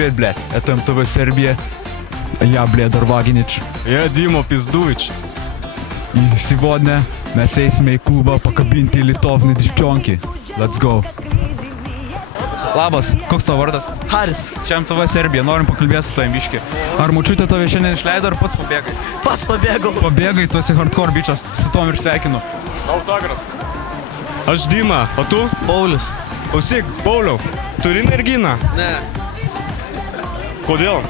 Привет, блядь, это МТВ Сербия. Я, блядь, Дарвагинич. Я Дима Пиздуич. И сегодня на сейсме клуба покабинti litovni девчонки. Let's go. Labas, koks tavo vardas? Haris. Čia MTV Serbija, norim pakalbėti su tavim biški. Ar mučiutė tave šiandien išleido, ar pats pabėgai? Pats pabėgau. Pabėgai, tu esi hardcore bičas, su tom ir sveikinu. Zagras. Aš Dima, o tu? Paulius. Klausyk, Pauliau, turi merginą? Ne, Kodėl?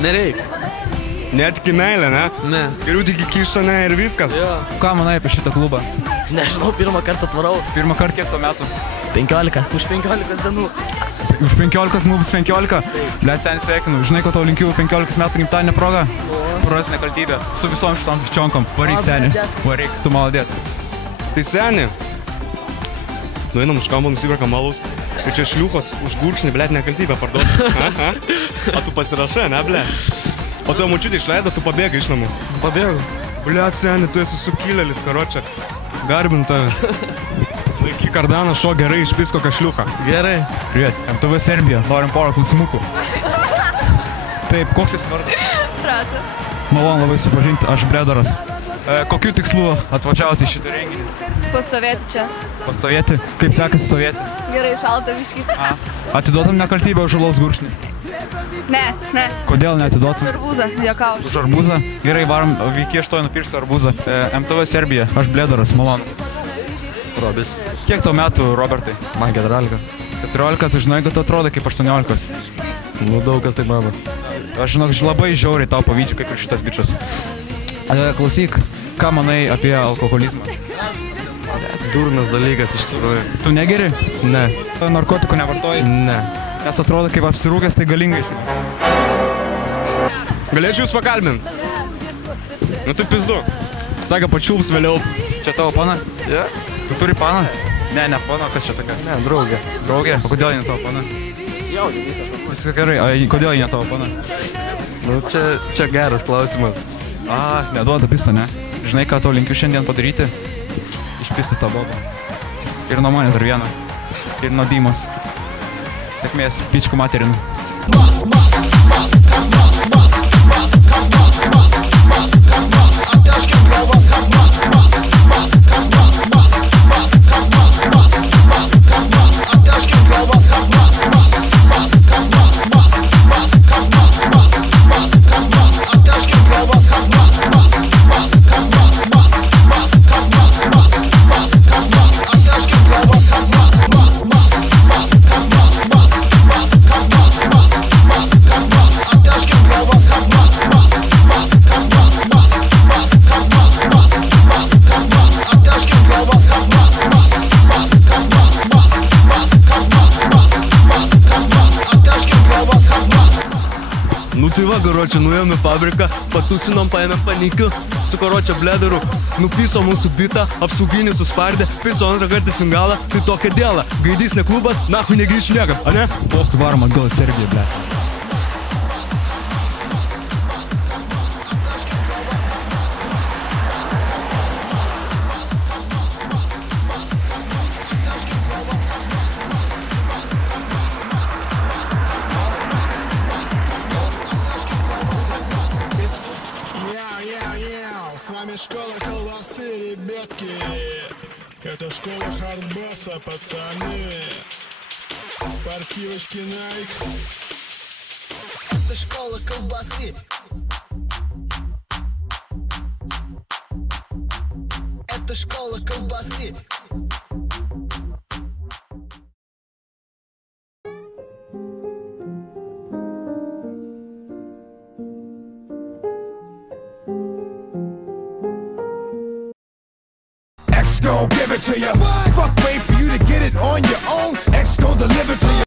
nereik. Netiki meilę, ne? Ne. Geriau tik įkišta, ne, ir viskas. Jo. Ką manai apie šitą klubą? Nežinau, pirmą kartą atvarau. Pirmą kartą kiek to metų? 15. Už 15 dienų. Už 15, nu bus 15. Blet, seniai sveikinu. Žinai, ko tau linkiu 15 metų gimtadienio proga? Praras nekaltybė. Su visom šitom čionkom. Varyk, seniai. Varyk, tu maladėts. Tai seni. Nueinam už kampo, nusiperkam malus. Ir čia šliuchos už gurkšnį, blet, nekaltybę parduoti. A tu pasirašai, ne, blet? O tu mučiutė išleido, tu pabėgai iš namų. Pabėgau. Blet, seni, tu esi sukilėlis, karočią. Garbinu tave. Laikyk kardaną, šo gerai išpis kokią šliuchą. Gerai. Привет, МТВ Сербия. Norim porą klausimukų. Taip, koks esi vardas? Rasa. Malonu labai supažinti, aš Bredaras. Kokiu tikslu atvažiavote į šitą renginį? Pastovėti čia. Pastovėti? Kaip sekasi stovėti? Gerai, šalta viškai. Atiduotum nekaltybę už žalaus gurkšnį? Ne. Kodėl neatiduotum? Arbūzą, juokauju. Už arbūzą? Gerai, varom Vyki 8 nupirksiu arbūzą. MTV Serbija, aš Bledaras, malonu. Robis. Kiek tau metų, Robertai? Man 14. 14, tu žinai, kad tu atrodo kaip 18. Nu, daug kas taip mano. Aš žinok, labai žiauriai tau pavydžiu, kaip ir šitas bičas. Klausyk, ką manai apie alkoholizmą? Durnas dalykas iš tikrųjų. Tu negeri? Ne. Narkotikų nevartoji? Ne. Nes atrodo kaip apsirūgęs, tai galingai. Galėčiau jūs pakalbint? Nu tai pizdu. Saka, pačiulps vėliau. Čia tavo pana? Ja? Tu turi paną? Ne, pana, kas čia tokia? Ne, draugė. Draugė? O kodėl ji ne tavo pana? Viskas gerai, o kodėl ji ne tavo pana? Nu, čia geras klausimas. Neduoda pistą, ne? Žinai, ką tau linkiu šiandien padaryti? Išpisti tą bobą. Ir nuo manęs dar vieną. Ir nuo Dymos. Sėkmės, pičkų materin. Nu tai va, karočią, nuėjom į fabriką, patusinom, paėmėm panikių, su karočią Bledaru, nupiso mūsų bitą, apsauginį suspardė, piso antrą kartą fingalą, tai tokia dėla, gaidys ne klubas, nahui negrįš niekam, ane? Varom atgal į Serbiją, ble. С вами школа колбасы, ребятки. Это школа хардбаса, пацаны. Спортивочки Nike. Это школа колбасы. Это школа колбасы. X gon' give it to ya. Fuck, wait for you to get it on your own. X gon' deliver to ya.